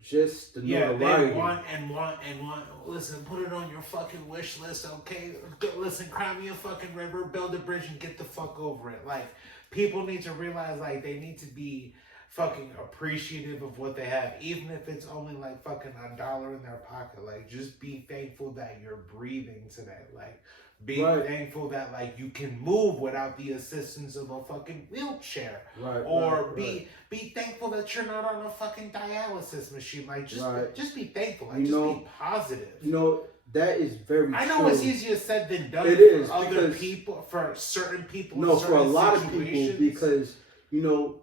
just the yeah, notoriety. they want and want and want. Listen, put it on your fucking wish list, okay? Listen, cry me a fucking river, build a bridge, and get the fuck over it. Like, people need to realize, like, they need to be fucking appreciative of what they have, even if it's only like fucking $1 in their pocket. Like, just be thankful that you're breathing today. Like, be Right. thankful that like you can move without the assistance of a fucking wheelchair. Right. Or right. be thankful that you're not on a fucking dialysis machine. Like, just be thankful. Like, be positive. You know, that is very I know true. it's easier said than done. It is, for other because- people, for certain people. No, in for a certain lot of situations. people, because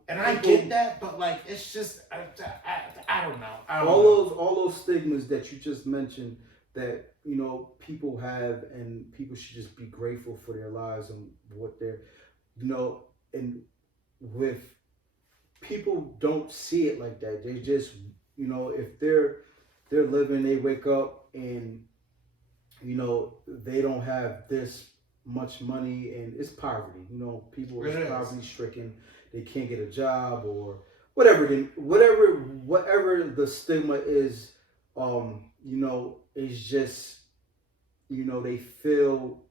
And I get that, but like, it's just I don't know. all those stigmas that you just mentioned that people have, and people should just be grateful for their lives and what they're, and with people don't see it like that. They just, if they're living, they wake up and they don't have this much money, and it's poverty. People are poverty stricken. They can't get a job or whatever the stigma is. Is just they feel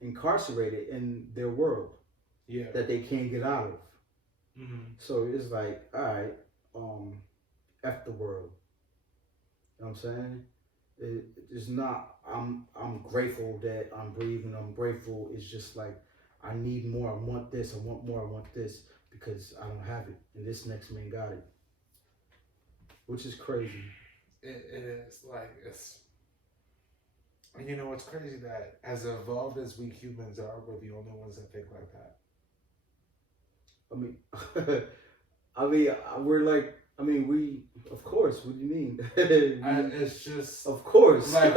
incarcerated in their world that they can't get out of. Mm-hmm. So it's like, all right, F the world. You know what I'm saying? It's not. I'm grateful that I'm breathing. I'm grateful. It's just like, I need more. I want this. I want more. I want this, because I don't have it, and this next man got it, which is crazy. It is like it's. And it's crazy that as evolved as we humans are, we're the only ones that think like that. We're like. We, of course. What do you mean? It's just, of course. Like,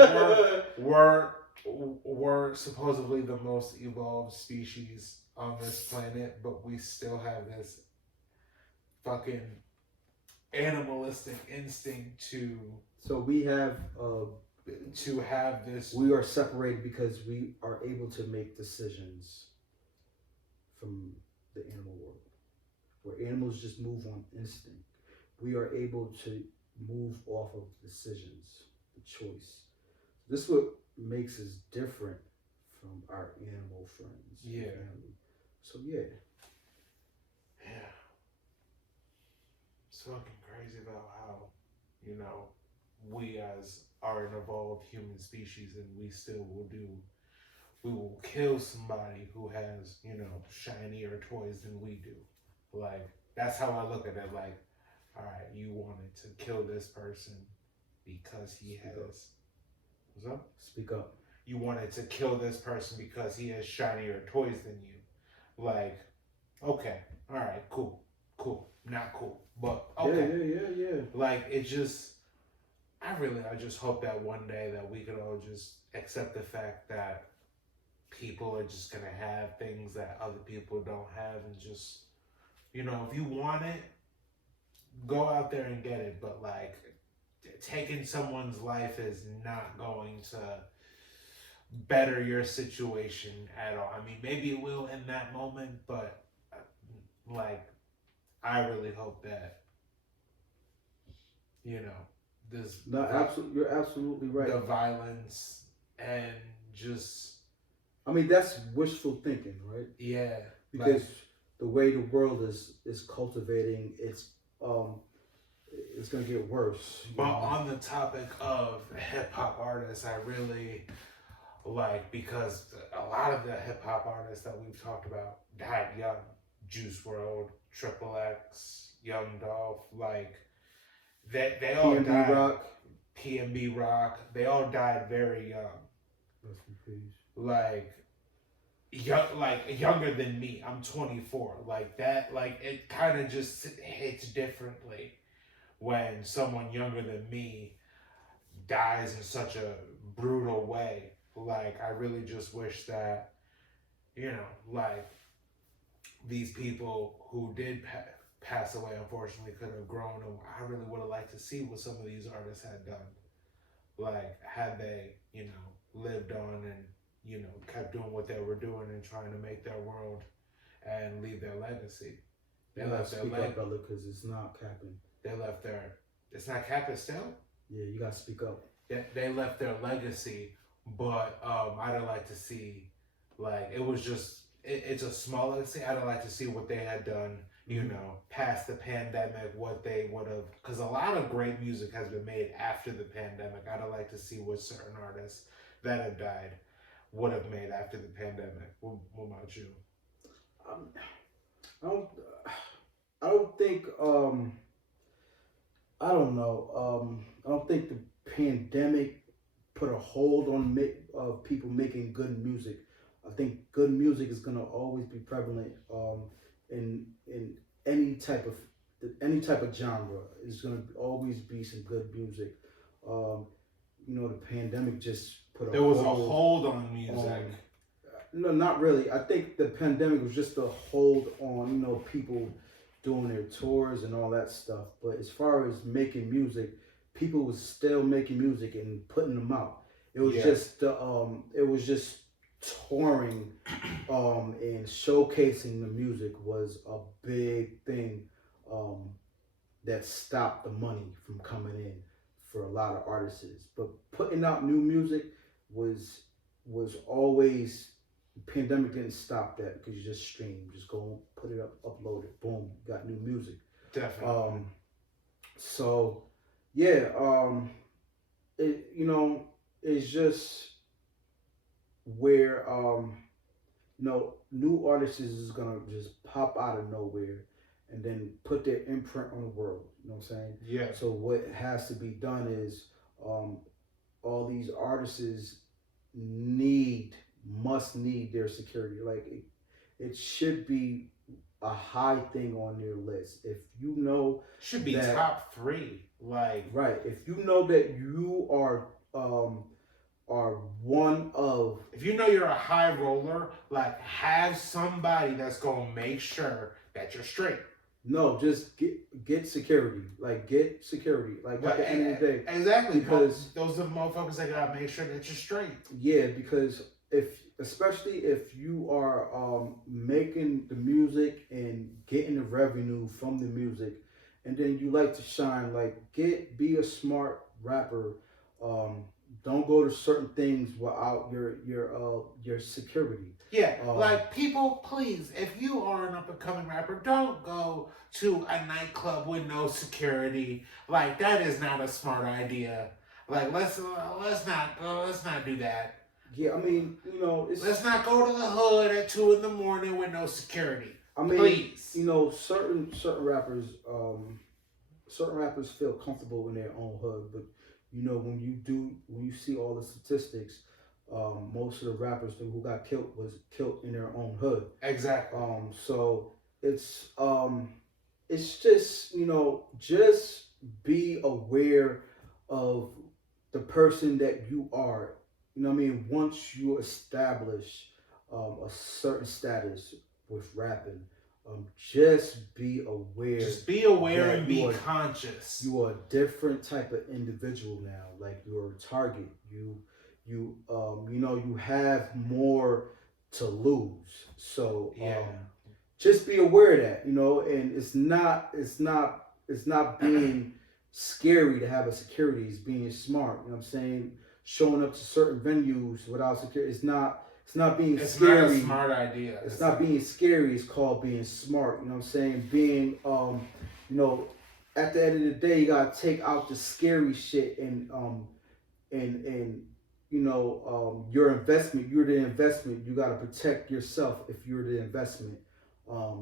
we're supposedly the most evolved species on this planet, but we still have this fucking animalistic instinct to. So we have this. We are separated because we are able to make decisions from the animal world, where animals just move on instinct. We are able to move off of decisions, the choice. This is what makes us different from our animal friends. Yeah. Family. So yeah. It's fucking crazy though how, we as are an evolved human species, and we still we will kill somebody who has, shinier toys than we do. Like, that's how I look at it. Like, all right, you wanted to kill this person because he has. What's up? Speak up. You wanted to kill this person because he has shinier toys than you. Like, okay, all right, cool, not cool, but okay. Yeah. Like, it just, I just hope that one day that we could all just accept the fact that people are just gonna have things that other people don't have, and just, if you want it, go out there and get it. But like, taking someone's life is not going to better your situation at all. I mean, maybe it will in that moment, but like, I really hope that this. No, absolutely, you're absolutely right. The violence and just. That's wishful thinking, right? Yeah. Because the way the world is cultivating, it's gonna get worse. But on the topic of hip hop artists, I really like, because a lot of the hip hop artists that we've talked about died young, Juice World, Triple X, Young Dolph, like they all PNB died. Rock. PNB Rock, they all died very young. Rest in peace. Like younger than me. I'm 24. Like that, like it kind of just hits differently when someone younger than me dies in such a brutal way. Like I really just wish that, like these people who did pass away, unfortunately, could have grown. And I really would have liked to see what some of these artists had done. Like had they, lived on and kept doing what they were doing and trying to make their world and leave their legacy. They left their legacy. Speak up, brother, because it's not capping. They left their. It's not capping still. Yeah, you gotta speak up. They left their legacy, but I'd like to see, like it was just it's a small legacy. I'd like to see what they had done. Past the pandemic, what they would have, because a lot of great music has been made after the pandemic. I'd like to see what certain artists that have died would have made after the pandemic. What about you? I don't think. I don't know. I don't think the pandemic put a hold on people making good music. I think good music is gonna always be prevalent. In any type of genre, is gonna always be some good music. The pandemic just put there was a hold on music. No, not really. I think the pandemic was just a hold on people doing their tours and all that stuff. But as far as making music, people was still making music and putting them out. It was just touring and showcasing the music was a big thing that stopped the money from coming in for a lot of artists. But putting out new music was always, the pandemic didn't stop that, because you just stream, just go put it up, upload it, boom, you got new music. Definitely. So yeah, it's just where new artists is gonna just pop out of nowhere and then put their imprint on the world. You know what I'm saying? Yeah. So what has to be done is all these artists must need their security. Like it should be a high thing on their list. If should be that, top 3. Like right. If you know that you are one of, if you're a high roller, like have somebody that's gonna make sure that you're straight. No, just get security. Like get security. Like at the end of the day. Exactly. Because those are the motherfuckers that gotta make sure that you're straight. Yeah, because especially if you are making the music and getting the revenue from the music, and then you like to shine, like be a smart rapper. Don't go to certain things without your security. Yeah, like people, please, if you are an up and coming rapper, don't go to a nightclub with no security. Like that is not a smart idea. Like let's not do that. Yeah, I mean, let's not go to the hood at 2 a.m. with no security. I mean, please. Certain rappers, feel comfortable in their own hood, but when you see all the statistics, most of the rappers who got killed was killed in their own hood. Exactly. So it's just just be aware of the person that you are. Once you establish a certain status with rapping, just be aware. Just be aware and be conscious. You are a different type of individual now. Like you're a target. You have more to lose. So just be aware of that. And it's not being scary to have a security. It's being smart. You know what I'm saying? Showing up to certain venues without security. It's not being scary. It's not a smart idea. It's not being scary. It's called being smart. You know what I'm saying? Being, at the end of the day, you gotta take out the scary shit and your investment. You're the investment. You gotta protect yourself if you're the investment.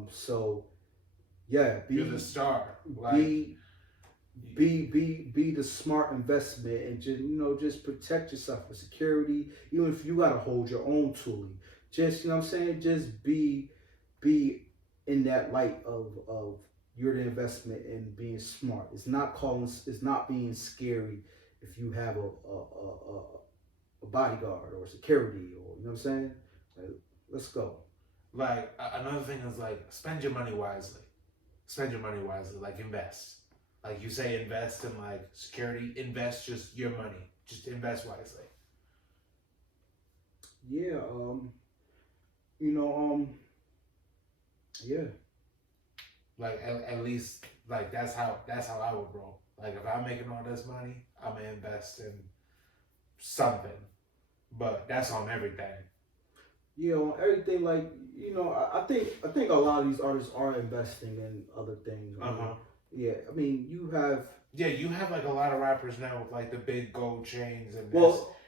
So yeah, You're the star. Like, be the smart investment, and just protect yourself with security. Even if you gotta hold your own tooling, just what I'm saying, just be in that light of you're the investment and being smart. It's not being scary if you have a bodyguard or security, or you know what I'm saying. Like, let's go. Like, another thing is, like, spend your money wisely. Spend your money wisely. Like, invest. Like, you say invest in, like, security. Invest just your money. Just invest wisely. Yeah. Yeah. Like, at least, like, that's how I would roll. Like, if I'm making all this money, I'm gonna invest in something. But that's on everything. Yeah, on everything. Like, I think a lot of these artists are investing in other things. Yeah, I mean, you have like a lot of rappers now with like the big gold chains, and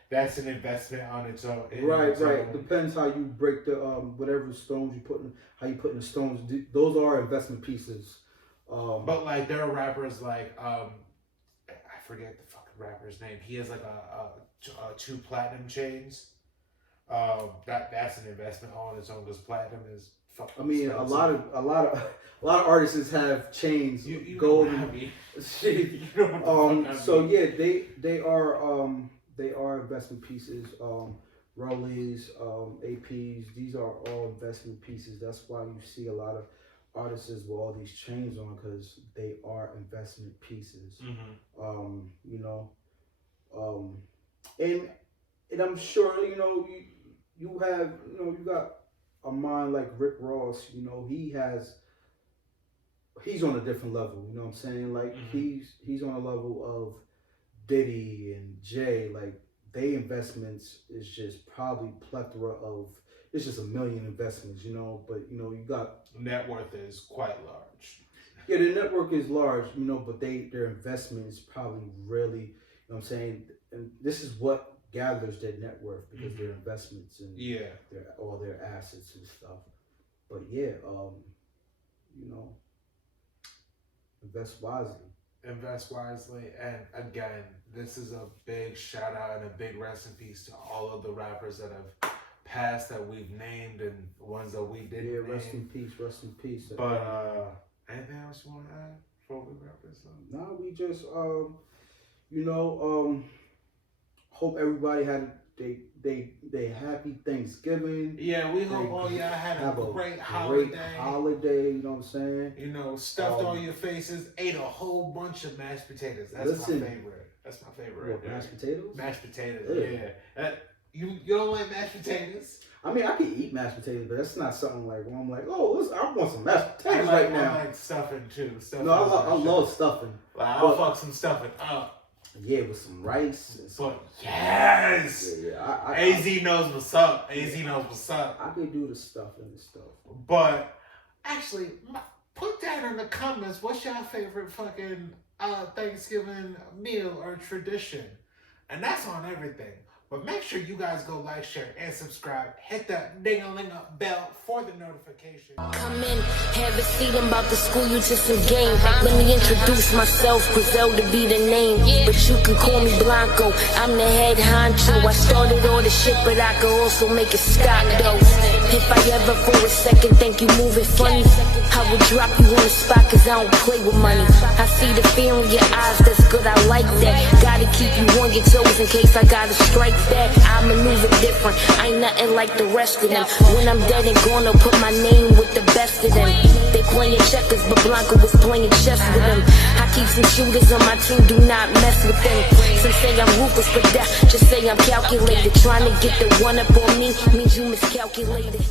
that's an investment on its own. Right. Depends how you break the whatever stones you put in, how you put in the stones. Those are investment pieces. But like there are rappers like I forget the fucking rapper's name. He has like a 2 platinum chains. That's an investment all on its own, because platinum is fucking. I mean, expensive. a lot of artists have chains, You gold, know what I mean. shit. You know what the fuck I So mean. yeah, they are investment pieces. Rollies, APs, these are all investment pieces. That's why you see a lot of artists with all these chains on, because they are investment pieces. And I'm sure you have you got a mind like Rick Ross. He's on a different level. You know what I'm saying? Like he's on a level of Diddy and Jay. Like they investments is just probably plethora of. It's just a million investments. But you got Net worth is quite large. Yeah, their network is large. But their investment is probably really. You know what I'm saying? And this is what gathers their net worth, because their investments and all their assets and stuff. But yeah, invest wisely. Invest wisely, and again, this is a big shout out and a big rest in peace to all of the rappers that have passed, that we've named, and ones that we didn't name. Rest in peace, rest in peace. But anything else you want to add before we wrap this up? No, we just hope everybody had they happy Thanksgiving. Yeah, we hope all y'all had a great holiday. You know what I'm saying? Stuffed all your faces, ate a whole bunch of mashed potatoes. That's my favorite. That's my favorite. What, mashed potatoes? Mashed potatoes. Yeah. You don't like mashed potatoes? I mean, I can eat mashed potatoes, but that's not something like where I'm like, I want some mashed potatoes right now. I like stuffing too. I love stuffing. Like, I'll fuck some stuffing up. Yeah, with some rice. And some, yes! Yeah, AZ knows what's up. AZ knows what's up. I can do the stuffing and stuff. But, actually, put that in the comments. What's your favorite fucking Thanksgiving meal or tradition? And that's on everything. But make sure you guys go like, share, and subscribe. Hit that ding-a-ling-up bell for the notification. Come in, have a seat, I'm about to school you to some game. Let me introduce myself, Griselda be the name. But you can call me Blanco, I'm the head honcho. I started all the shit, but I could also make a stock though. If I ever for a second think you moving funny, I would drop you on the spot, cause I don't play with money. I see the fear in your eyes, that's good, I like that. Gotta keep you on your toes in case I gotta strike back. I maneuver different, I ain't nothing like the rest of them. When I'm dead and gone, I'll put my name with the best of them. They playing checkers, but Blanco was playing chess with them. I keep some shooters on my team, do not mess with them. Some say I'm ruthless, but that just say I'm calculated. Trying to get the one up on me means you miscalculated.